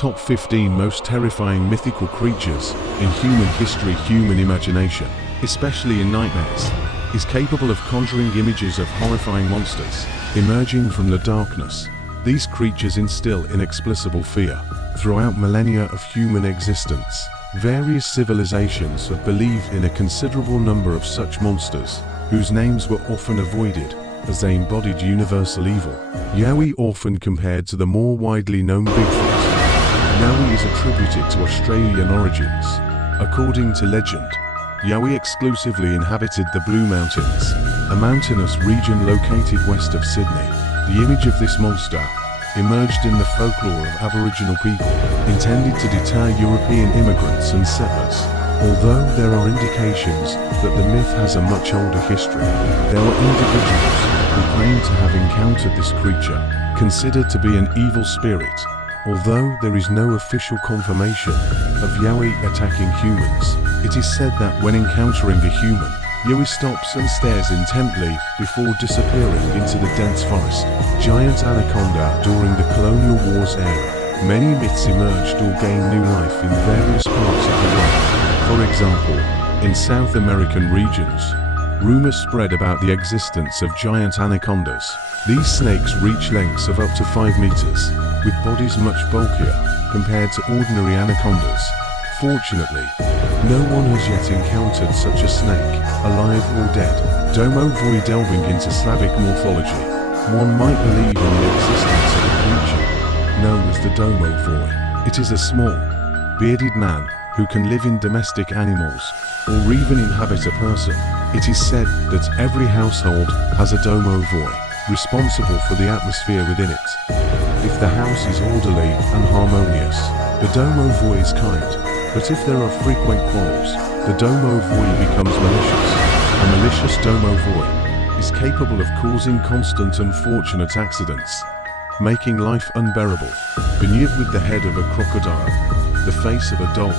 Top 15 Most Terrifying Mythical Creatures in Human History. Human imagination, especially in nightmares, is capable of conjuring images of horrifying monsters emerging from the darkness. These creatures instill inexplicable fear throughout millennia of human existence. Various civilizations have believed in a considerable number of such monsters, whose names were often avoided, as they embodied universal evil. Yowie, often compared to the more widely known Bigfoot. Yowie is attributed to Australian origins. According to legend, Yowie exclusively inhabited the Blue Mountains, a mountainous region located west of Sydney. The image of this monster emerged in the folklore of Aboriginal people, intended to deter European immigrants and settlers. Although there are indications that the myth has a much older history, there are individuals who claim to have encountered this creature, considered to be an evil spirit. Although there is no official confirmation of Yowie attacking humans, it is said that when encountering a human, Yowie stops and stares intently before disappearing into the dense forest. Giant anaconda. During the colonial wars era, many myths emerged or gained new life in various parts of the world. For example, in South American regions, rumors spread about the existence of giant anacondas. These snakes reach lengths of up to 5 meters, with bodies much bulkier compared to ordinary anacondas. Fortunately, no one has yet encountered such a snake, alive or dead. Domovoi. Delving into Slavic morphology, one might believe in the existence of a creature known as the Domovoi. It is a small, bearded man who can live in domestic animals, or even inhabit a person. It is said that every household has a Domovoi, responsible for the atmosphere within it. If the house is orderly and harmonious, the Domovoi is kind. But if there are frequent quarrels, the Domovoi becomes malicious. A malicious Domovoi is capable of causing constant unfortunate accidents, making life unbearable. Beneath, with the head of a crocodile, the face of a dog,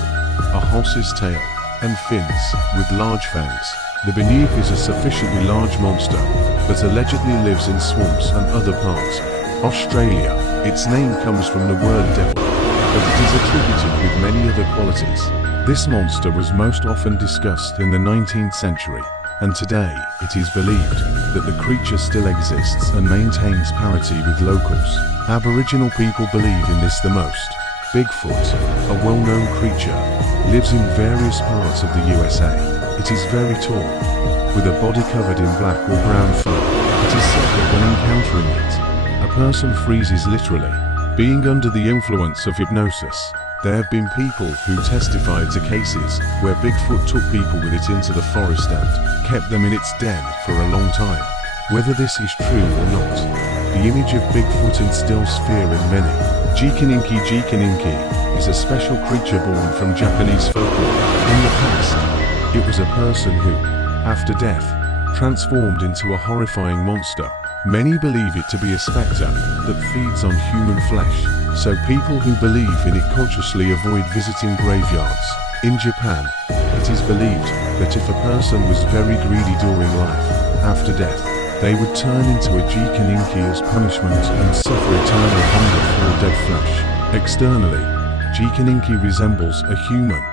a horse's tail, and fins with large fangs. The Beneath is a sufficiently large monster that allegedly lives in swamps and other parts of Australia. Its name comes from the word devil, but it is attributed with many other qualities. This monster was most often discussed in the 19th century, and today it is believed that the creature still exists and maintains parity with locals. Aboriginal people believe in this the most. Bigfoot, a well-known creature, lives in various parts of the USA. It is very tall, with a body covered in black or brown fur. It is said that when encountering it, a person freezes literally, being under the influence of hypnosis. There have been people who testified to cases where Bigfoot took people with it into the forest and kept them in its den for a long time. Whether this is true or not, the image of Bigfoot instills fear in many. Jikininki is a special creature born from Japanese folklore. In the past, it was a person who, after death, transformed into a horrifying monster. Many believe it to be a spectre that feeds on human flesh, so people who believe in it consciously avoid visiting graveyards. In Japan, it is believed that if a person was very greedy during life, after death, they would turn into a Jikininki as punishment and suffer eternal hunger for dead flesh. Externally, Jikininki resembles a human,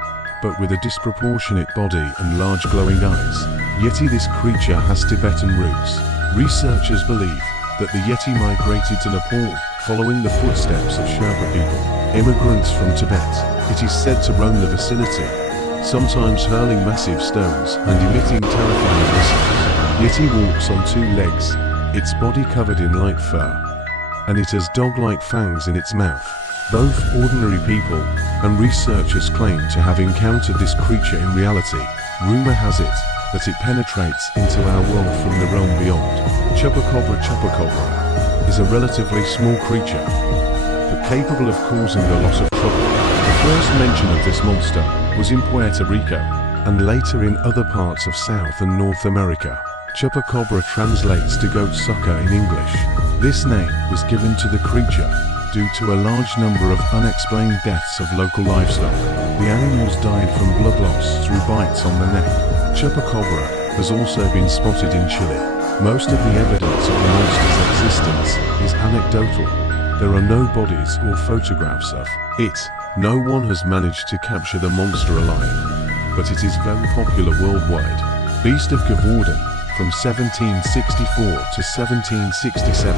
but with a disproportionate body and large glowing eyes. Yeti. This creature has Tibetan roots. Researchers believe that the Yeti migrated to Nepal following the footsteps of Sherpa people, immigrants from Tibet. It is said to roam the vicinity, sometimes hurling massive stones and emitting terrifying whistles. Yeti walks on 2 legs, its body covered in light fur, and it has dog-like fangs in its mouth. Both ordinary people and researchers claim to have encountered this creature in reality. Rumor has it that it penetrates into our world from the realm beyond. Chupacabra. Chupacabra is a relatively small creature, but capable of causing a lot of trouble. The first mention of this monster was in Puerto Rico, and later in other parts of South and North America. Chupacabra translates to goat sucker in English. This name was given to the creature due to a large number of unexplained deaths of local livestock. The animals died from blood loss through bites on the neck. Chupacabra has also been spotted in Chile. Most of the evidence of the monster's existence is anecdotal, There are no bodies or photographs of it. No one has managed to capture the monster alive, but it is very popular worldwide. Beast of Gévaudan, from 1764 to 1767.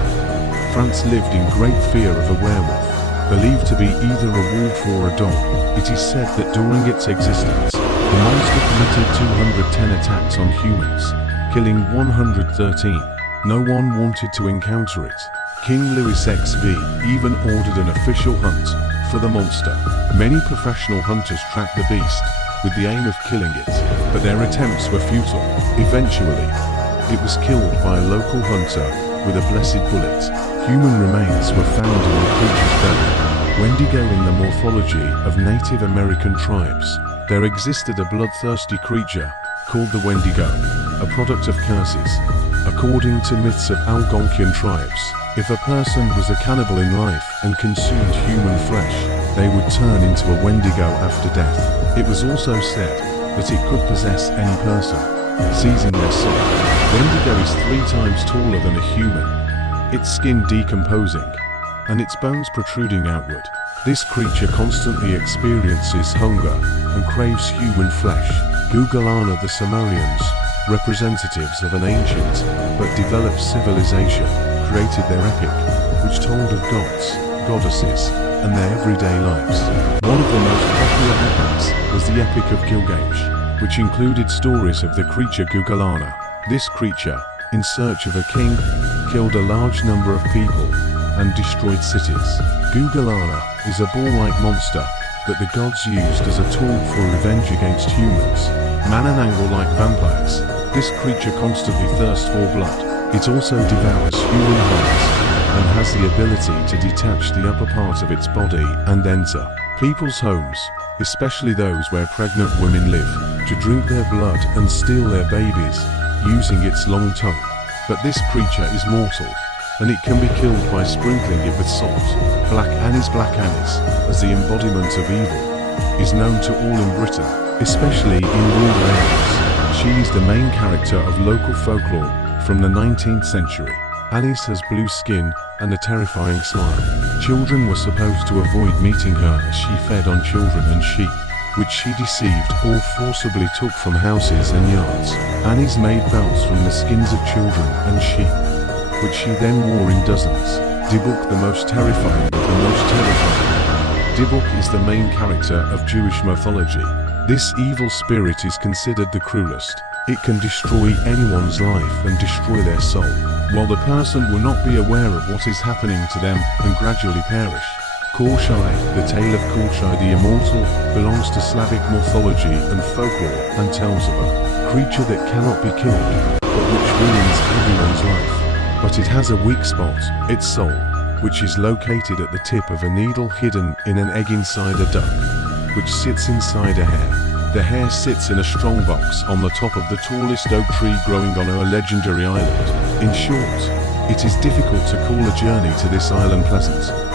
France lived in great fear of a werewolf, believed to be either a wolf or a dog. It is said that during its existence, the monster committed 210 attacks on humans, killing 113. No one wanted to encounter it. King Louis XVI even ordered an official hunt for the monster. Many professional hunters tracked the beast with the aim of killing it, but their attempts were futile. Eventually, it was killed by a local hunter with a blessed bullet. Human remains were found in the creature's belly. Wendigo in the morphology of Native American tribes. There existed a bloodthirsty creature called the Wendigo, a product of curses. According to myths of Algonquian tribes, if a person was a cannibal in life and consumed human flesh, they would turn into a Wendigo after death. It was also said that it could possess any person, seizing their soul. Wendigo is 3 times taller than a human, its skin decomposing, and its bones protruding outward. This creature constantly experiences hunger and craves human flesh. Gugalana the Sumerians, representatives of an ancient but developed civilization, created their epic, which told of gods, goddesses, and their everyday lives. One of the most popular epics was the Epic of Gilgamesh, which included stories of the creature Gugalana. This creature, in search of a king, killed a large number of people and destroyed cities. Gugalana is a bull-like monster that the gods used as a tool for revenge against humans. Manananggal-like vampires, this creature constantly thirsts for blood. It also devours human hearts and has the ability to detach the upper part of its body and enter people's homes, especially those where pregnant women live, to drink their blood and steal their babies, using its long tongue. But this creature is mortal, and it can be killed by sprinkling it with salt. Black anise as the embodiment of evil, is known to all in Britain, especially in rural areas. She is the main character of local folklore from the 19th century. Anise has blue skin and a terrifying smile. Children were supposed to avoid meeting her as she fed on children and sheep, which she deceived or forcibly took from houses and yards. Anise made belts from the skins of children and sheep, which she then wore in dozens. Dybbuk, the most terrifying of the most terrifying. Dybbuk is the main character of Jewish mythology. This evil spirit is considered the cruelest. It can destroy anyone's life and destroy their soul, while the person will not be aware of what is happening to them and gradually perish. Korshai, the tale of Korshai the Immortal, belongs to Slavic mythology and folklore and tells of a creature that cannot be killed, but which ruins everyone's life. But it has a weak spot, its soul, which is located at the tip of a needle hidden in an egg inside a duck, which sits inside a hare. The hare sits in a strong box on the top of the tallest oak tree growing on a legendary island. In short, it is difficult to call a journey to this island pleasant.